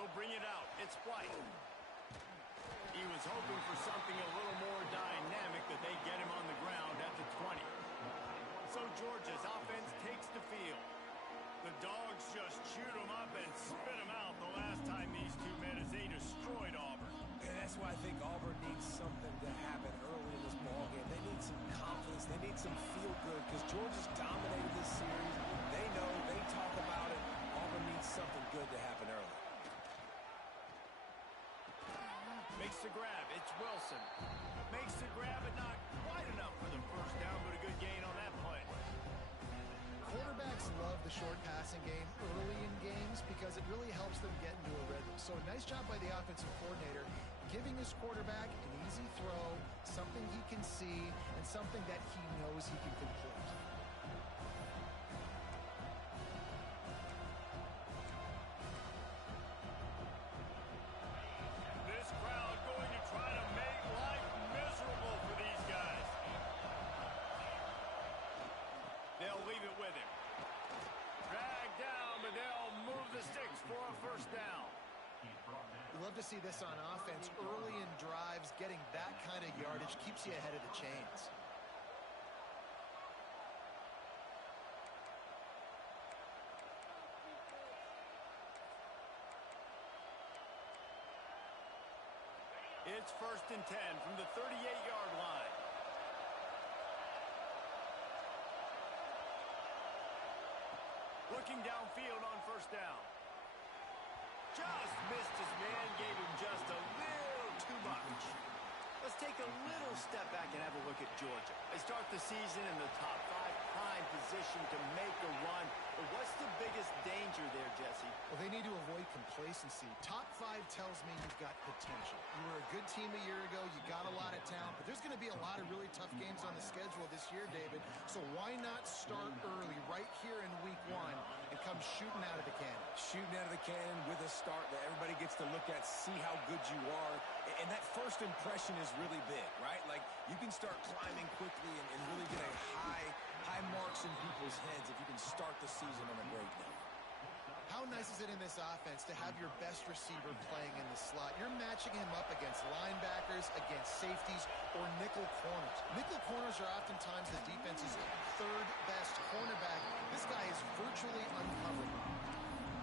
He'll bring it out. It's White. He was hoping for something a little more dynamic, that they get him on the ground at the 20. So Georgia's offense takes the field. The Dogs just chewed him up and spit him out the last time these two met as they destroyed Auburn. And that's why I think Auburn needs something to happen early in this ballgame. They need some confidence. They need some feel-good because Georgia's dominated this series. They know. They talk about it. Auburn needs something good to happen early. Makes the grab. It's Wilson. Makes the grab, but not quite enough for the first down, but a good gain on that play. Quarterbacks love the short passing game early in games because it really helps them get into a rhythm. So nice job by the offensive coordinator giving his quarterback an easy throw, something he can see, and something that he knows he can complete. This crowd going to try to make life miserable for these guys. They'll leave it with him. Drag down, but they'll move the sticks for a first down. You love to see this on offense. Early in drives, getting that kind of yardage keeps you ahead of the chains. It's 1st and 10 from the 38-yard line. Looking downfield on first down. Just missed his man, gave him just a little too much. Let's take a little step back and have a look at Georgia. They start the season in the top 5, prime position to make a run. But what's the biggest danger there, Jesse? Well, they need to avoid complacency. Top 5 tells me you've got potential. You were a good team a year ago. You got a lot of talent. But there's going to be a lot of really tough games on the schedule this year, David. So why not start early right here in week 1 and come shooting out of the cannon? Shooting out of the cannon with a start that everybody gets to look at, see how good you are. And that first impression is really big, right? Like, you can start climbing quickly and really get a high marks in people's heads if you can start the season on a great note. How nice is it in this offense to have your best receiver playing in the slot? You're matching him up against linebackers, against safeties, or nickel corners. Nickel corners are oftentimes the defense's 3rd best cornerback. This guy is virtually uncoverable.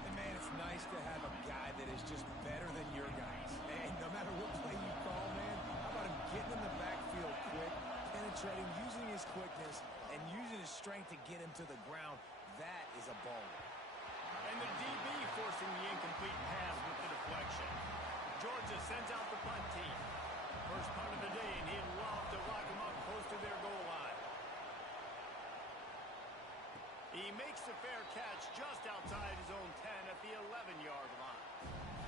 And man, it's nice to have a guy that is just better than your guys. And no matter what play you call, man, how about him getting in the backfield quick, penetrating, using his quickness, and using his strength to get him to the ground. That is a baller. And the DB forcing the incomplete pass with the deflection. Georgia sends out the punt team. First punt of the day, and he'd love to lock him up close to their goal line. He makes the fair catch just outside his own 10 at the 11-yard line.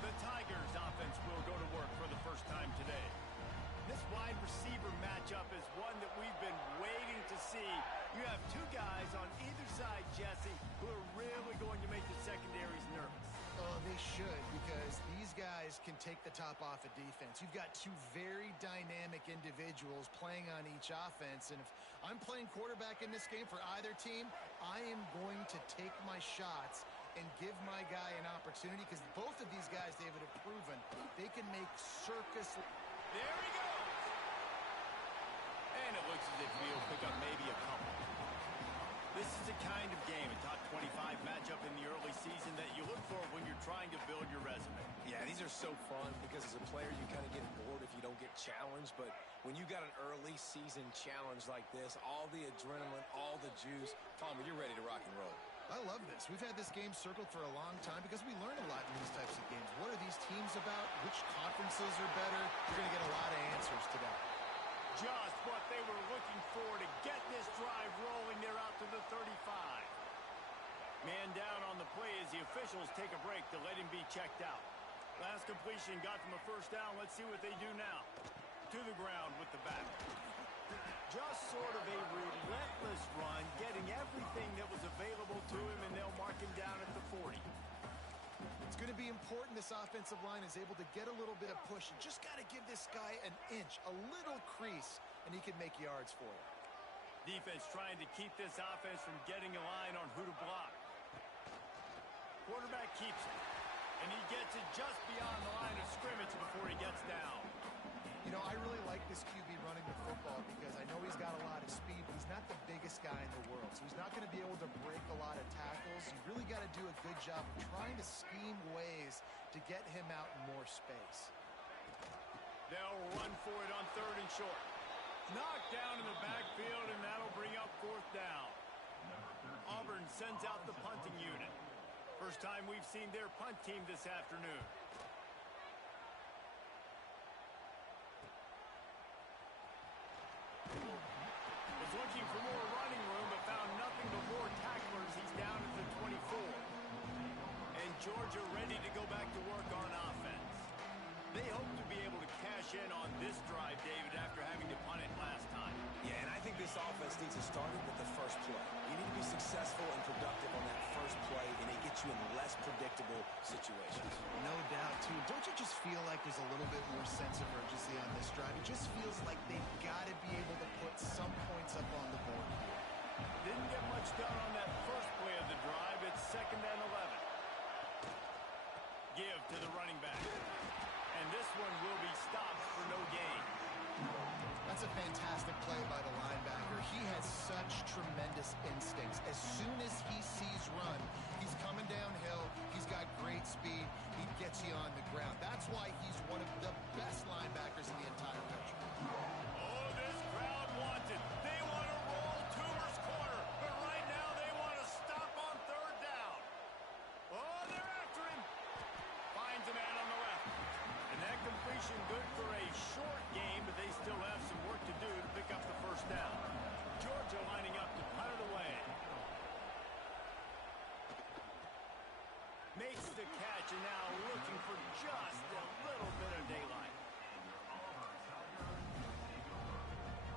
The Tigers' offense will go to work for the first time today. This wide receiver matchup is one that we've been waiting to see. You have two guys on either side, Jesse, who are really going to make the secondaries nervous. Oh, they should, because these guys can take the top off of defense. You've got two very dynamic individuals playing on each offense, and if I'm playing quarterback in this game for either team, I am going to take my shots and give my guy an opportunity, because both of these guys, David, have proven they can make circus. There he goes! And it looks as if he'll pick up maybe a couple. This is the kind of game, a top 25 matchup in the early season, that you look for when you're trying to build your resume. Yeah, these are so fun because as a player you kind of get bored if you don't get challenged. But when you got an early season challenge like this, all the adrenaline, all the juice, Palmer, you're ready to rock and roll. I love this. We've had this game circled for a long time because we learn a lot in these types of games. What are these teams about? Which conferences are better? You're going to get a lot of answers today. Just what they were looking for to get this drive rolling. They're out to the 35. Man down on the play as the officials take a break to let him be checked out. Last completion got them a first down. Let's see what they do now. To the ground with the back. Just sort of a relentless run, getting everything that was available to him, and they'll mark him down at the 40. It's going to be important this offensive line is able to get a little bit of push. You just got to give this guy an inch, a little crease, and he can make yards for you. Defense trying to keep this offense from getting a line on who to block. Quarterback keeps it. And he gets it just beyond the line of scrimmage before he gets down. You know, I really like this QB running the football because I know he's got a lot of speed, but he's not the biggest guy in the world. So he's not going to be able to break a lot of tackles. You really got to do a good job of trying to scheme ways to get him out in more space. They'll run for it on 3rd and short. Knocked down in the backfield, and that'll bring up 4th down. Auburn sends out the punting unit. First time we've seen their punt team this afternoon. Was looking for more running room, but found nothing but more tacklers. He's down at the 24. And Georgia ready to go back to work on offense. They hope to be able to cash in on this drive, David, after having to punt it last time. Yeah, and I think this offense needs to start with the first play. You need to be successful and productive on that first play, and it gets you in less predictable situations. No doubt, too. Don't you just feel like there's a little bit more sense of urgency on this drive? It just feels like they've got to be able to put some points up on the board here. Didn't get much done on that first play of the drive. It's 2nd and 11. Give to the running back. And this one will be stopped for no gain. That's a fantastic play by the linebacker. He has such tremendous instincts. As soon as he sees run, he's coming downhill. He's got great speed. He gets you on the ground. That's why he's one of the best linebackers in the entire country. Oh, this crowd wants it. They want to roll Toomer's corner. But right now they want to stop on 3rd down. Oh, they're after him. Finds a man on the left. And that completion good for a short game, but they still have some work to do to pick up the 1st down. Georgia lining up to punt it away. Makes the catch and now looking for just a little bit of daylight.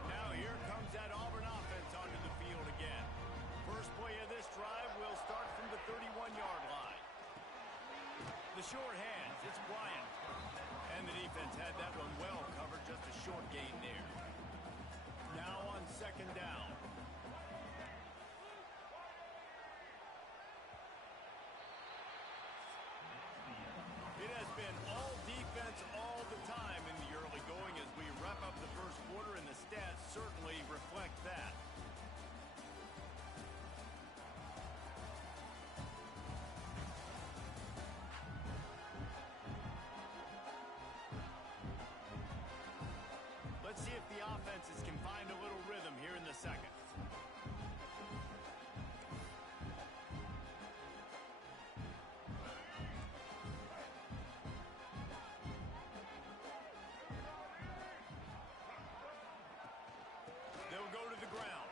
Now here comes that Auburn offense onto the field again. First play of this drive will start from the 31-yard line. The short hands, it's Bryant. And the defense had that one well covered, just a short gain there. Now on 2nd down. It has been all defense all the time in the early going as we wrap up the first quarter, and the stats certainly reflect that. Let's see if the offenses can find a little rhythm here in the 2nd. They'll go to the ground.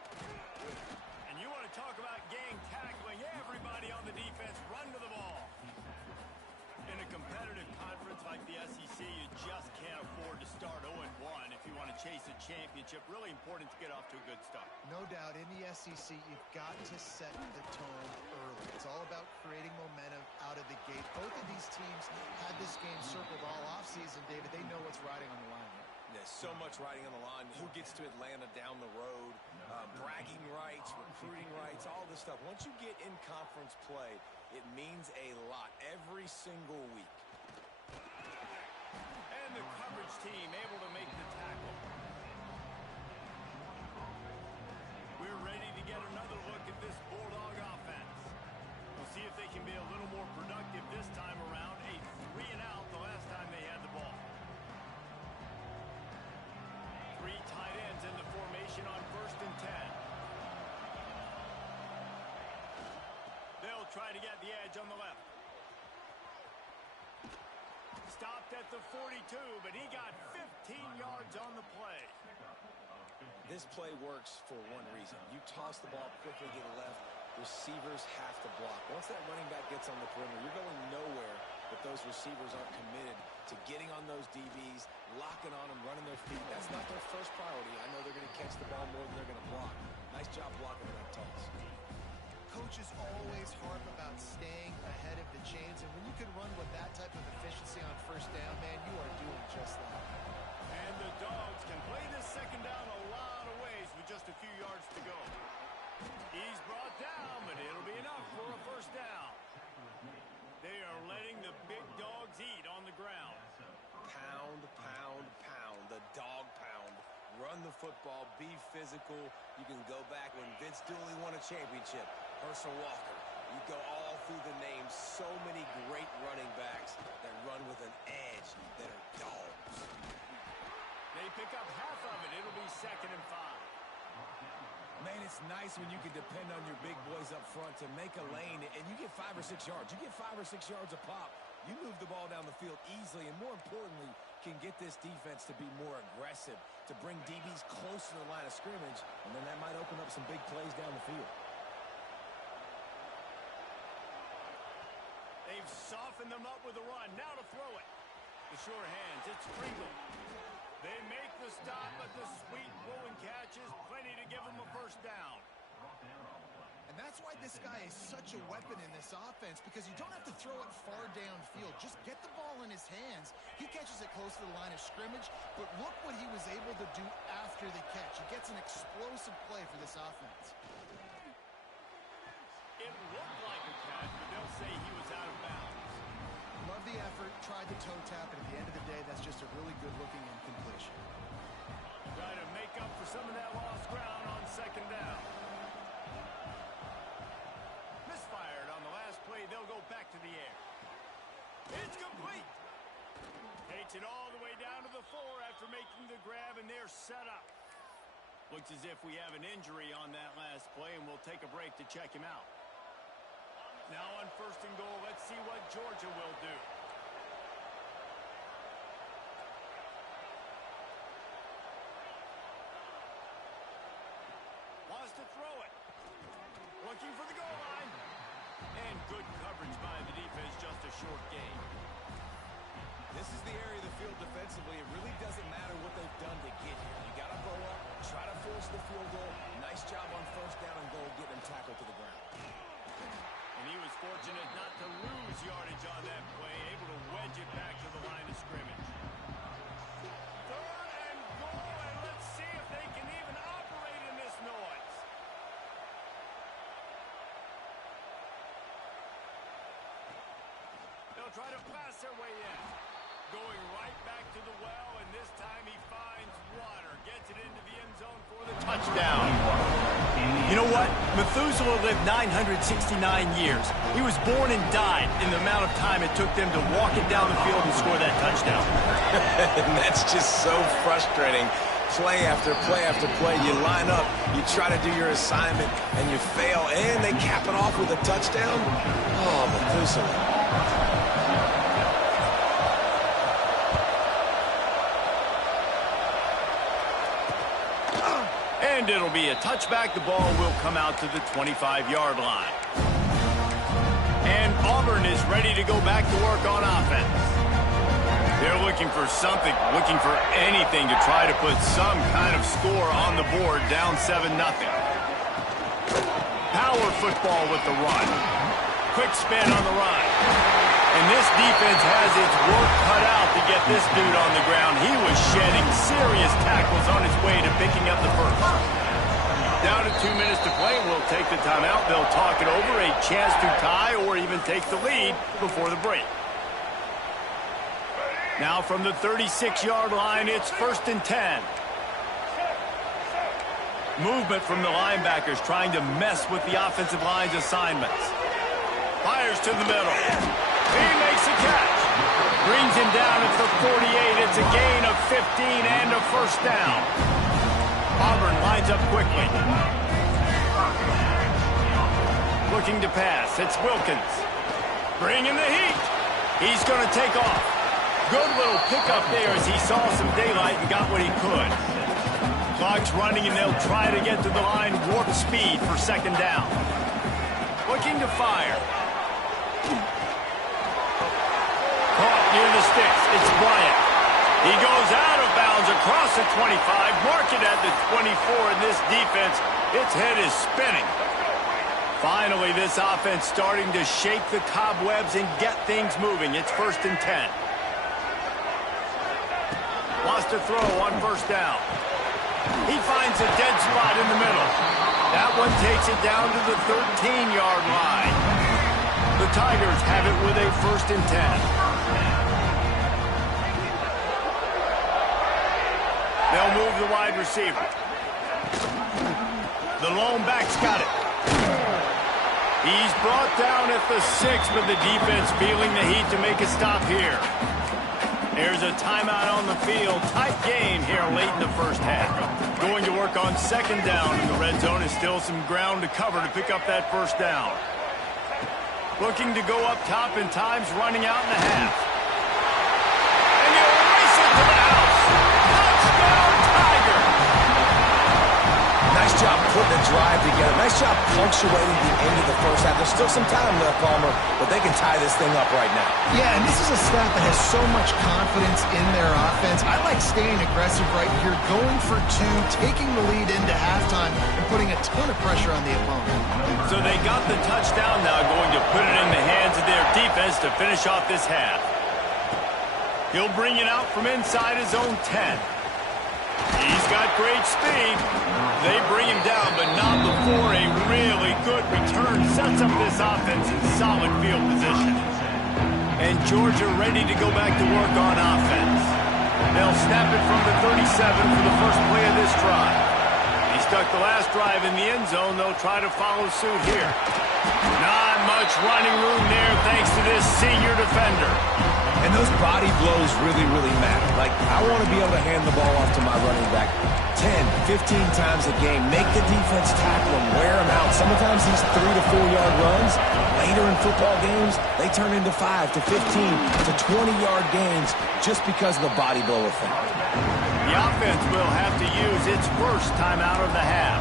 And you want to talk about gang tackling. Everybody on the defense run to the ball. In a competitive conference like the SEC, you just can't afford to start 0-1 if you want to chase a championship. Really important to get off to a good start. No doubt, in the SEC, you've got to set the tone early. It's all about creating momentum out of the gate. Both of these teams had this game circled all offseason, David. They know what's riding on the line here. There's so much riding on the line. Who gets to Atlanta down the road? Bragging rights, recruiting rights, all this stuff. Once you get in conference play, it means a lot every single week. And the coverage team able to make the tackle. We're ready to get another look at this Bulldog offense. We'll see if they can be a little more productive this time around. A 3-and-out the last time they had the ball. 3 tight ends in the formation on 1st and 10. They'll try to get the edge on the left. Stopped at the 42, but he got 15 yards on the play. This play works for one reason. You toss the ball quickly to the left, receivers have to block. Once that running back gets on the perimeter, you're going nowhere if those receivers aren't committed to getting on those DBs, locking on them, running their feet. That's not their first priority. I know they're going to catch the ball more than they're going to block. Nice job blocking that toss. Coaches always harp about staying ahead of the chains, and when you can run with that type of efficiency on 1st down, man, you are doing just that. And the Dogs can play this 2nd down a lot of ways with just a few yards to go. He's brought down, but it'll be enough for a 1st down. They are letting the big football, be physical. You can go back when Vince Dooley won a championship. Herschel Walker. You go all through the names. So many great running backs that run with an edge that are dogs. They pick up half of it. It'll be 2nd and 5. Man, it's nice when you can depend on your big boys up front to make a lane, and you get 5 or 6 yards. You get 5 or 6 yards a pop. You move the ball down the field easily, and more importantly, can get this defense to be more aggressive, to bring DBs close to the line of scrimmage, and then that might open up some big plays down the field. They've softened them up with a run. Now to throw it. The sure hands. It's Pringle. They make the stop, but the sweet Woolen catches plenty to give them a first down. And that's why this guy is such a weapon in this offense, because you don't have to throw it far downfield. Just get the ball in his hands. He catches it close to the line of scrimmage, but look what he was able to do after the catch. He gets an explosive play for this offense. It looked like a catch, but they'll say he was out of bounds. Love the effort, tried to toe tap, and at the end of the day, that's just a really good-looking incompletion. Try to make up for some of that lost ground on 2nd down. Misfired on the last play. They'll go back to the air. It's complete. Takes it all the way down to the 4 after making the grab, and they're set up. Looks as if we have an injury on that last play, and we'll take a break to check him out. Now on 1st and goal, let's see what Georgia will do. Wants to throw it. Looking for the goal line. And good coverage by the defense, just a short gain. This is the area of the field defensively. It really doesn't matter what they've done to get here. You got to bow up, try to force the field goal. Nice job on 1st down and goal, getting them tackled to the ground. And he was fortunate not to lose yardage on that play, able to wedge it back to the line of scrimmage. 3rd and goal, and let's see if they can even operate in this noise. They'll try to pass their way in. Going right back to the well, and this time he finds water. Gets it into the end zone for the touchdown. You know what? Methuselah lived 969 years. He was born and died in the amount of time it took them to walk it down the field and score that touchdown. And that's just so frustrating. Play after play after play. You line up, you try to do your assignment, and you fail, and they cap it off with a touchdown? Oh, Methuselah. And it'll be a touchback. The ball will come out to the 25-yard line. And Auburn is ready to go back to work on offense. They're looking for something, looking for anything to try to put some kind of score on the board, down 7-0. Power football with the run. Quick spin on the run. And this defense has its work cut out to get this dude on the ground. He was shedding serious tackles on his way to picking up the first. Down to 2 minutes to play. We'll take the timeout. They'll talk it over. A chance to tie or even take the lead before the break. Now from the 36-yard line, it's 1st and 10. Movement from the linebackers trying to mess with the offensive line's assignments. Fires to the middle. He makes a catch. Brings him down at the 48. It's a gain of 15 and a first down. Auburn lines up quickly. Looking to pass. It's Wilkins. Bringing the heat. He's going to take off. Good little pickup there as he saw some daylight and got what he could. Clock's running, and they'll try to get to the line warp speed for 2nd down. Looking to fire. Caught near the sticks. It's Bryant. He goes out of bounds across the 25. Mark it at the 24 in this defense. Its head is spinning. Finally, this offense starting to shake the cobwebs and get things moving. It's 1st and 10. Wants to throw on 1st down. He finds a dead spot in the middle. That one takes it down to the 13-yard line. The Tigers have it with a 1st and 10. They'll move the wide receiver. The lone back's got it. He's brought down at the 6, but the defense feeling the heat to make a stop here. There's a timeout on the field. Tight game here late in the first half. Going to work on second down, and the red zone is still some ground to cover to pick up that first down. Looking to go up top, and time's running out in the half. And you race it to the house. Touchdown, Tiger! Nice job putting the drive together. Nice job punctuating the end of the first half. There's still some time left, Palmer, but they can tie this thing up right now. Yeah, and this is a staff that has so much confidence in their offense. I like staying aggressive right here, going for 2, taking the lead into halftime, and putting a ton of pressure on the opponent. So they got the touchdown now, going to put it in the hands of their defense to finish off this half. He'll bring it out from inside his own 10. He's got great speed. They bring him down, but not before a really good return sets up this offense in solid field position. And Georgia ready to go back to work on offense. They'll snap it from the 37 for the first play of this drive. He stuck the last drive in the end zone. They'll try to follow suit here. Not much running room there thanks to this senior defender. And those body blows really, really matter. Like, I want to be able to hand the ball off to my running back 10, 15 times a game. Make the defense tackle him, wear him out. Sometimes these 3 to 4 yard runs, later in football games, they turn into 5 to 15 to 20-yard gains just because of the body blow effect. The offense will have to use its first timeout of the half.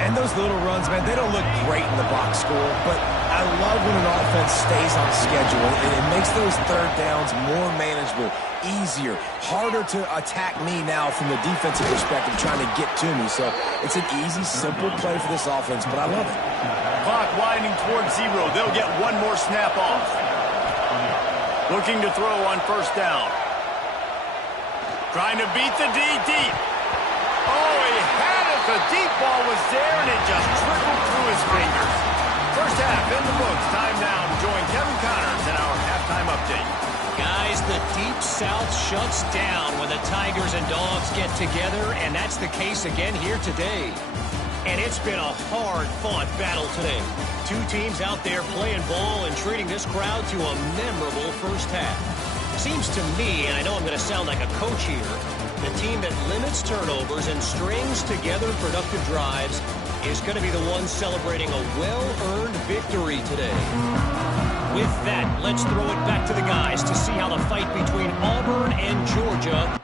And those little runs, man, they don't look great in the box score, but I love when an offense stays on schedule, and it makes those third downs more manageable, easier, harder to attack me now from the defensive perspective trying to get to me. So it's an easy, simple play for this offense, but I love it. Clock winding towards 0. They'll get one more snap off. Looking to throw on first down. Trying to beat the D deep. Oh, he had it. The deep ball was there, and it just trickled through his fingers. First half in the books. Time now to join Kevin Connors in our halftime update. Guys, the Deep South shuts down when the Tigers and Dogs get together, and that's the case again here today. And it's been a hard-fought battle today. 2 teams out there playing ball and treating this crowd to a memorable first half. Seems to me, and I know I'm going to sound like a coach here, the team that limits turnovers and strings together productive drives is going to be the one celebrating a well-earned victory today. With that, let's throw it back to the guys to see how the fight between Auburn and Georgia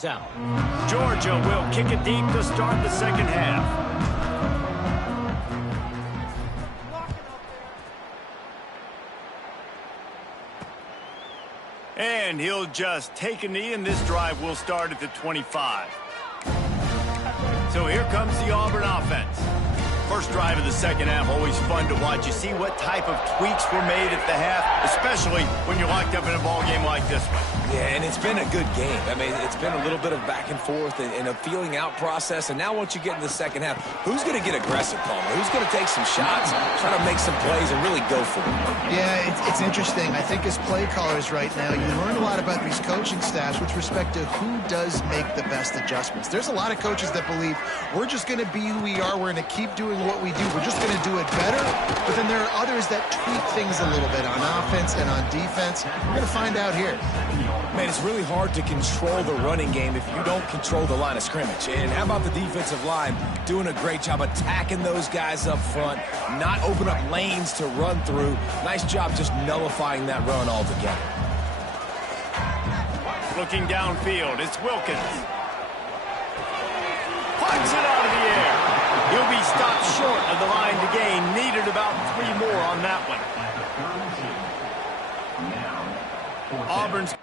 is out. Georgia will kick it deep to start the second half. And he'll just take a knee, and this drive will start at the 25. So here comes the Auburn offense. First drive of the second half, always fun to watch. You see what type of tweaks were made at the half, especially when you're locked up in a ball game like this one. Yeah, and it's been a good game. I mean, it's been a little bit of back and forth and a feeling out process. And now once you get in the second half, who's going to get aggressive, Palmer? Who's going to take some shots, try to make some plays, and really go for it? Yeah, it's interesting. I think as play callers right now, you learn a lot about these coaching staffs with respect to who does make the best adjustments. There's a lot of coaches that believe we're just going to be who we are. We're going to keep doing what we do. We're just going to do it better. But then there are others that tweak things a little bit on offense and on defense. We're going to find out here. Man, it's really hard to control the running game if you don't control the line of scrimmage. And how about the defensive line doing a great job attacking those guys up front, not open up lanes to run through. Nice job just nullifying that run altogether. Looking downfield, it's Wilkins. Punts it out of the air. He'll be stopped short of the line to gain. Needed about 3 more on that one. Auburn's...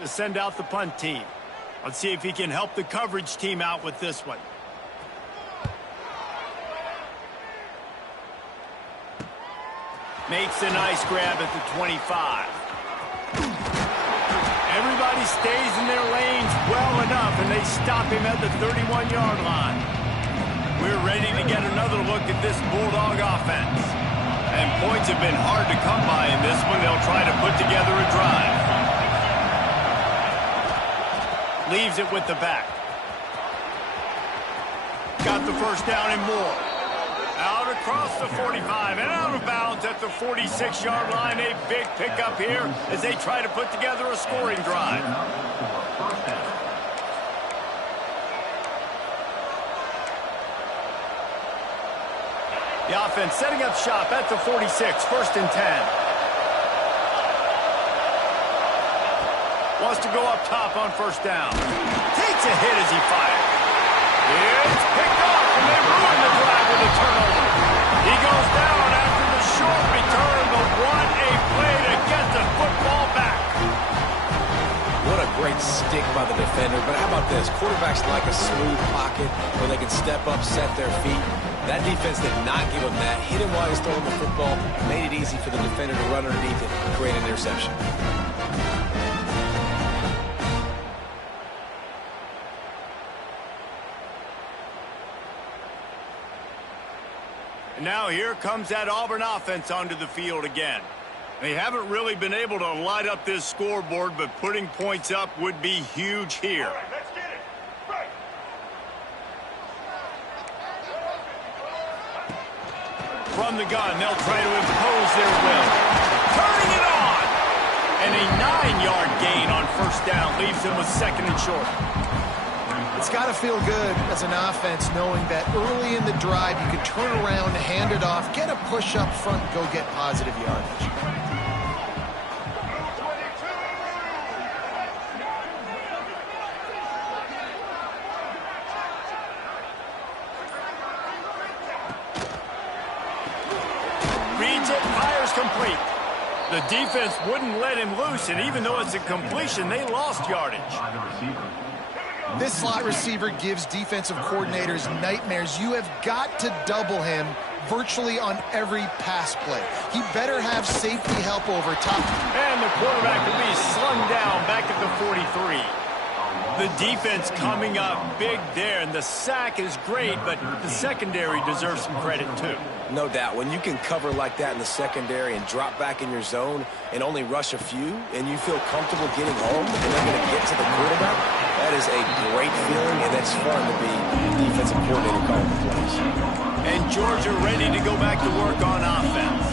to send out the punt team. Let's see if he can help the coverage team out with this one. Makes a nice grab at the 25. Everybody stays in their lanes well enough, and they stop him at the 31-yard line. We're ready to get another look at this Bulldog offense. And points have been hard to come by in this one. They'll try to put together a drive. Leaves it with the back. Got the first down and more. Out across the 45 and out of bounds at the 46-yard line. A big pickup here as they try to put together a scoring drive. The offense setting up shop at the 46, 1st and 10. Wants to go up top on first down. Takes a hit as he fires. It's picked off, and they ruin the drive with a turnover. He goes down after the short return, but what a play to get the football back. What a great stick by the defender. But how about this? Quarterbacks like a smooth pocket where they can step up, set their feet. That defense did not give him that. Hit him while he's throwing the football. Made it easy for the defender to run underneath it and create an interception. Now here comes that Auburn offense onto the field again. They haven't really been able to light up this scoreboard, but putting points up would be huge here. All right, let's get it. Right. From the gun, they'll try to impose their will. Turning it on! And a 9-yard gain on first down leaves them with 2nd and short. It's got to feel good as an offense knowing that early in the drive you can turn around, hand it off, get a push up front, go get positive yardage. Reads it, fires complete. The defense wouldn't let him loose, and even though it's a completion, they lost yardage. This slot receiver gives defensive coordinators nightmares. You have got to double him virtually on every pass play. He better have safety help over top. And the quarterback will be slung down back at the 43. The defense coming up big there, and the sack is great, but the secondary deserves some credit too. No doubt. When you can cover like that in the secondary and drop back in your zone and only rush a few, and you feel comfortable getting home, and they're going to get to the quarterback, that is a great feeling, and that's fun to be defensive coordinator calling the plays. And Georgia ready to go back to work on offense.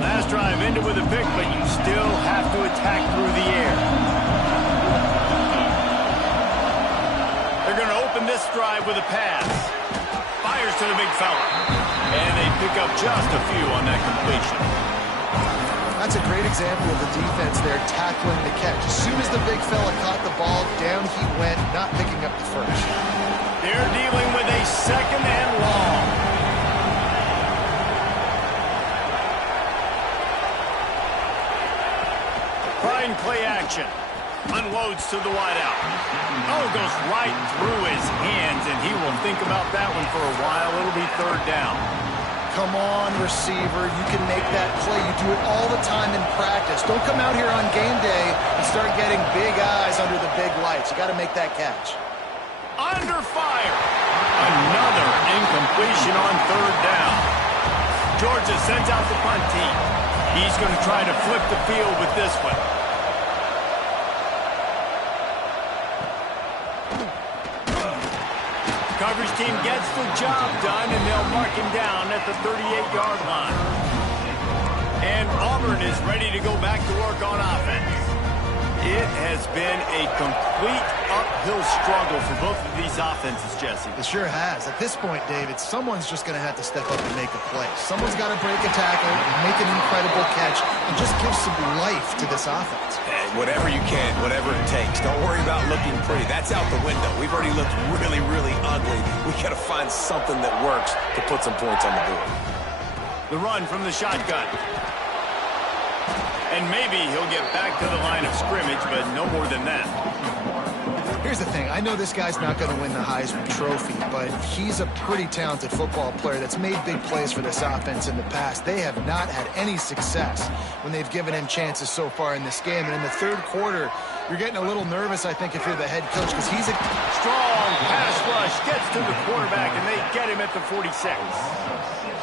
Last drive ended with a pick, but you still have to attack through the air. They're going to open this drive with a pass. Fires to the big fella. And they pick up just a few on that completion. That's a great example of the defense there tackling the catch. As soon as the big fella caught the ball, down he went, not picking up the first. They're dealing with a second and long. Trying play action. Unloads to the wideout. Oh, goes right through his hands, and he will think about that one for a while. It'll be third down. Come on, receiver. You can make that play. You do it all the time in practice. Don't come out here on game day and start getting big eyes under the big lights. You got to make that catch. Under fire. Another incompletion on third down. Georgia sends out the punt team. He's going to try to flip the field with this one. Coverage team gets the job done, and they'll mark him down at the 38-yard line. And Auburn is ready to go back to work on offense. It has been a complete uphill struggle for both of these offenses, Jesse. It sure has. At this point, David, someone's just going to have to step up and make a play. Someone's got to break a tackle, make an incredible catch, and just give some life to this offense. Hey, whatever you can, whatever it takes. Don't worry about looking pretty. That's out the window. We've already looked really, really ugly. We got to find something that works to put some points on the board. The run from the shotgun. And maybe he'll get back to the line of scrimmage, but no more than that. Here's the thing. I know this guy's not going to win the Heisman Trophy, but he's a pretty talented football player that's made big plays for this offense in the past. They have not had any success when they've given him chances so far in this game. And in the third quarter, you're getting a little nervous, I think, if you're the head coach, because he's a strong pass rush, gets to the quarterback, and they get him at the 46.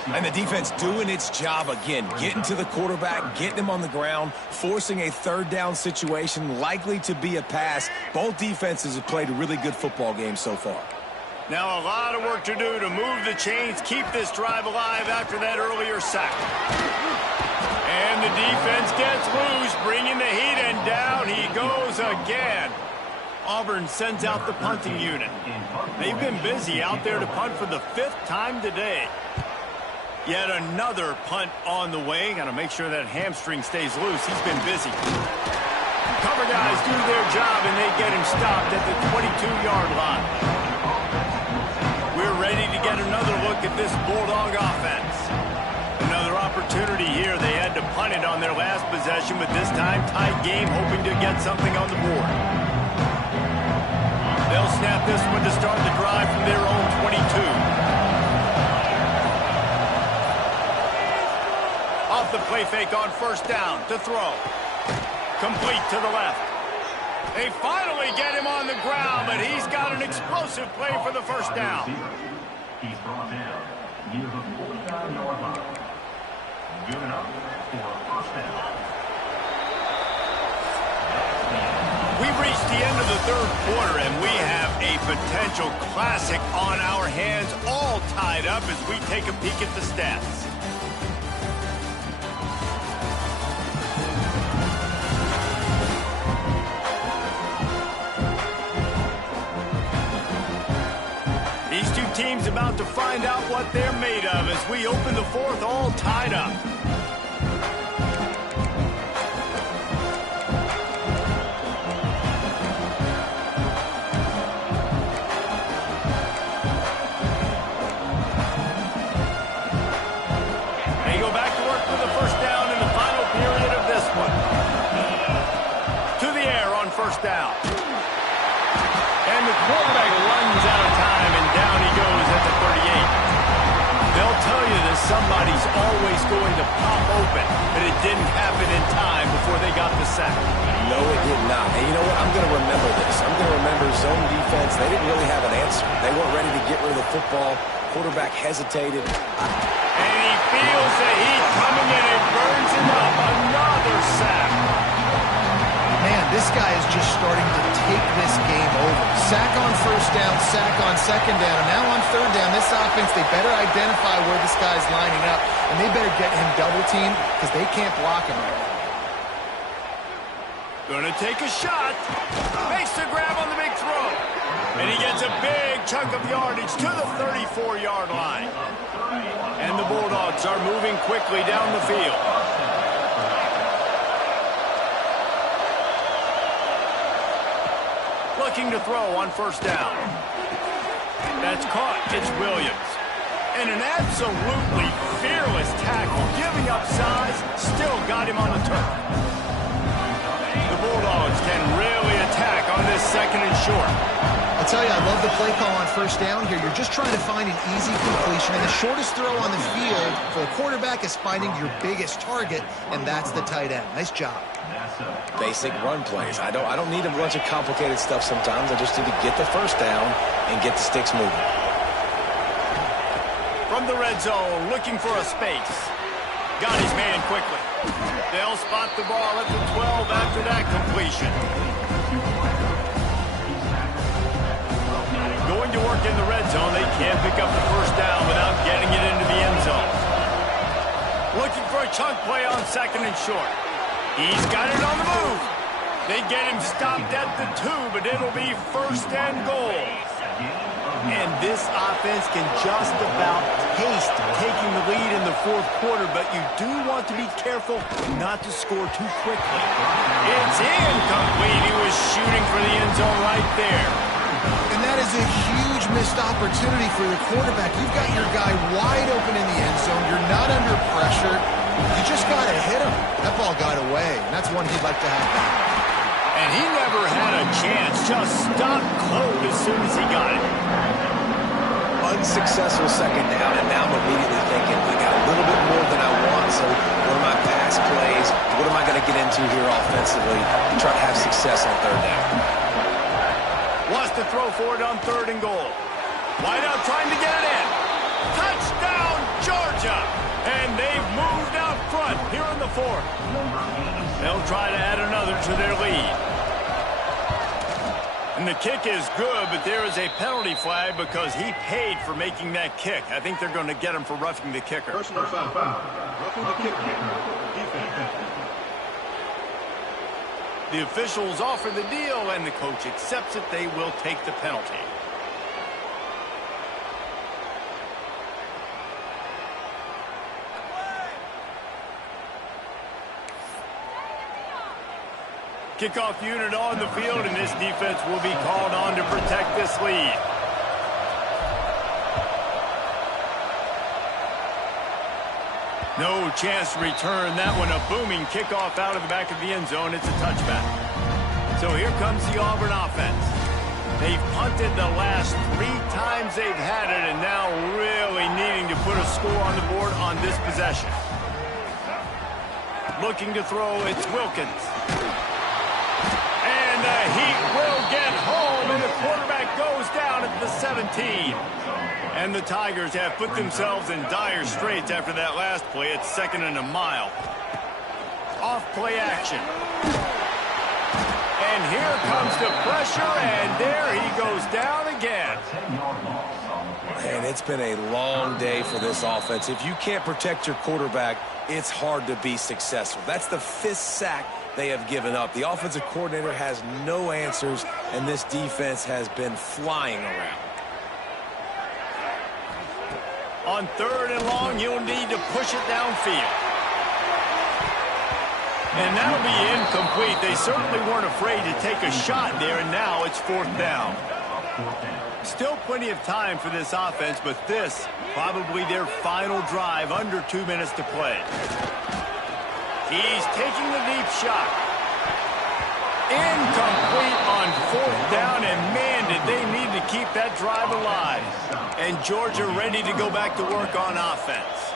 And the defense doing its job again, getting to the quarterback, getting him on the ground, forcing a third down situation, likely to be a pass. Both defenses have played a really good football game so far. Now a lot of work to do to move the chains, keep this drive alive after that earlier sack. And the defense gets loose, bringing the heat, and down he goes again. Auburn sends out the punting unit. They've been busy out there to punt for the 5th time today. Yet another punt on the way. Got to make sure that hamstring stays loose. He's been busy. Cover guys do their job, and they get him stopped at the 22-yard line. We're ready to get another look at this Bulldog offense. Another opportunity here. They had to punt it on their last possession, but this time tight game, hoping to get something on the board. They'll snap this one to start the drive from their own 22. Off the play fake on first down to throw. Complete to the left. They finally get him on the ground, but he's got an explosive play for the first down. He's brought down near the 45-yard line. Good enough for a first down. We've reached the end of the third quarter, and we have a potential classic on our hands, all tied up as we take a peek at the stats. These two teams about to find out what they're made of as we open the fourth, all tied up. They go back to work for the first down in the final period of this one. To the air on first down. And the quarterback sack. No, it did not. And you know what? I'm going to remember this. I'm going to remember zone defense. They didn't really have an answer. They weren't ready to get rid of the football. Quarterback hesitated. And he feels the heat coming in and burns it up. Another sack. Man, this guy is just starting to take this game over. Sack on first down, sack on second down, and now on third down, this offense, they better identify where this guy's lining up, and they better get him double-teamed because they can't block him right now. Gonna take a shot. Makes the grab on the big throw. And he gets a big chunk of yardage to the 34-yard line. And the Bulldogs are moving quickly down the field. Looking to throw on first down. That's caught. It's Williams. And an absolutely fearless tackle. Giving up size. Still got him on the turf. The Bulldogs can really attack on this second and short. I'll tell you, I love the play call on first down here. You're just trying to find an easy completion, and the shortest throw on the field for a quarterback is finding your biggest target, and that's the tight end. Nice job. Basic run plays. I don't need a bunch of complicated stuff sometimes. I just need to get the first down and get the sticks moving. From the red zone, looking for a space. Got his man quickly. They'll spot the ball at the 12 after that completion. Going to work in the red zone. They can't pick up the first down without getting it into the end zone. Looking for a chunk play on second and short. He's got it on the move. They get him stopped at the 2, but it'll be first and goal. And this offense can just about taste taking the lead in the fourth quarter, but you do want to be careful not to score too quickly. It's incomplete. He was shooting for the end zone right there. And that is a huge missed opportunity for the quarterback. You've got your guy wide open in the end zone. You're not under pressure. You just got to hit him. That ball got away, and that's one he'd like to have back. And he never had a chance. Just stopped cold as soon as he got it. Unsuccessful second down, and now I'm immediately thinking, I got a little bit more than I want, so what are my pass plays? What am I going to get into here offensively to try to have success on third down? Wants to throw for it on third and goal. Wide out trying to get it in. Touchdown, Georgia! And they've moved out front here in the fourth. They'll try to add another to their lead. And the kick is good, but there is a penalty flag because he paid for making that kick. I think they're going to get him for roughing the kicker. Personal foul. Roughing the kicker. Defense. The officials offer the deal, and the coach accepts it. They will take the penalty. Kickoff unit on the field, and this defense will be called on to protect this lead. No chance to return that one. A booming kickoff out of the back of the end zone. It's a touchback. So here comes the Auburn offense. They've punted the last 3 times they've had it, and now really needing to put a score on the board on this possession. Looking to throw, it's Wilkins. And the Heat will get home, and the quarterback goes down at the 17. And the Tigers have put themselves in dire straits after that last play. It's 2nd and a mile. Off play action. And here comes the pressure, and there he goes down again. And it's been a long day for this offense. If you can't protect your quarterback, it's hard to be successful. That's the 5th sack they have given up. The offensive coordinator has no answers, and this defense has been flying around. On 3rd and long, you'll need to push it downfield. And that'll be incomplete. They certainly weren't afraid to take a shot there, and now it's 4th down. Still plenty of time for this offense, but this probably their final drive, under 2 minutes to play. He's taking the deep shot. Incomplete on 4th down, and man, did they need to keep that drive alive. And Georgia ready to go back to work on offense.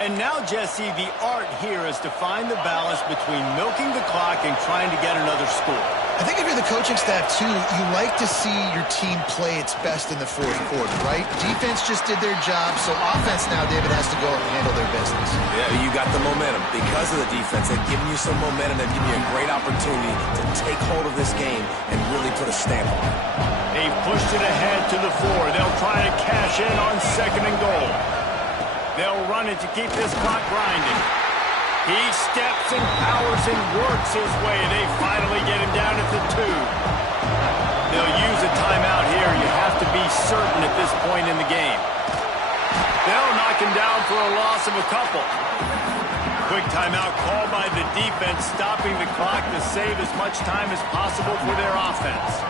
And now, Jesse, the art here is to find the balance between milking the clock and trying to get another score. I think if you're the coaching staff, too, you like to see your team play its best in the fourth quarter, right? Defense just did their job, so offense now, David, has to go and handle their business. Yeah, you got the momentum. Because of the defense, they've given you some momentum. They've given you a great opportunity to take hold of this game and really put a stamp on it. They've pushed it ahead to the 4. They'll try to cash in on 2nd and goal. They'll run it to keep this clock grinding. He steps and powers and works his way. They finally get him down at the 2. They'll use a timeout here. You have to be certain at this point in the game. They'll knock him down for a loss of a couple. Quick timeout called by the defense, stopping the clock to save as much time as possible for their offense.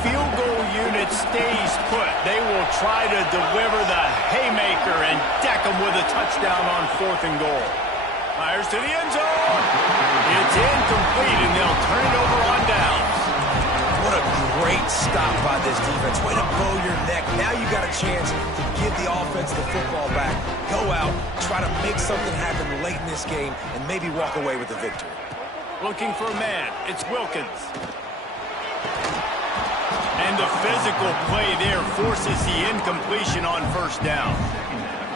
Field goal unit stays put. They will try to deliver the haymaker and deck them with a touchdown on 4th and goal. Fires to the end zone. It's incomplete, and they'll turn it over on downs. What a great stop by this defense. Way to bow your neck. Now you got a chance to give the offense the football back, go out, try to make something happen late in this game, and maybe walk away with the victory. Looking for a man. It's Wilkins. And the physical play there forces the incompletion on 1st down.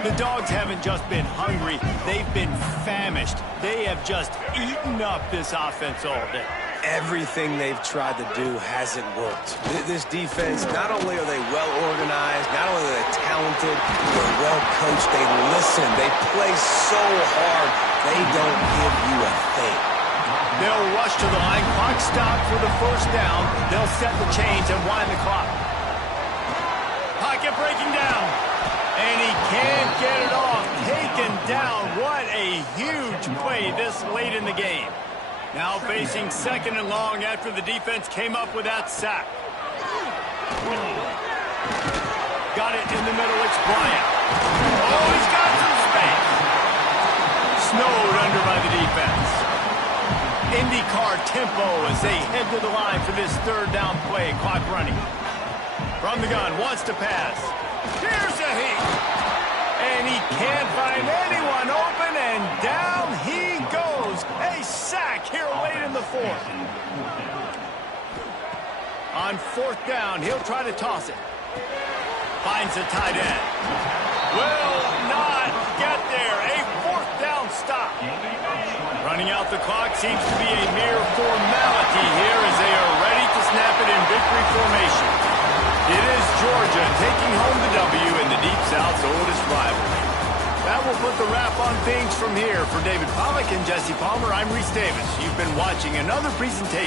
The Dogs haven't just been hungry, they've been famished. They have just eaten up this offense all day. Everything they've tried to do hasn't worked. This defense, not only are they well organized, not only are they talented, they're well coached, they listen, they play so hard, they don't give you a thing. They'll rush to the line. Clock stop for the 1st down. They'll set the chains and wind the clock. Pocket breaking down. And he can't get it off. Taken down. What a huge play this late in the game. Now facing 2nd and long after the defense came up with that sack. Got it in the middle. It's Bryant. Oh, he's got some space. Snowed under by the defense. IndyCar tempo as they head to the line for this 3rd down play. Clock running. From the gun, wants to pass. Here's a heat. And he can't find anyone open, and down he goes. A sack here late in the 4th. On 4th down, he'll try to toss it. Finds a tight end. Will not get there. A 4th down stop. Running out the clock seems to be a mere formality here as they are ready to snap it in victory formation. It is Georgia taking home the W in the Deep South's oldest rivalry. That will put the wrap on things from here. For David Pollack and Jesse Palmer, I'm Reese Davis. You've been watching another presentation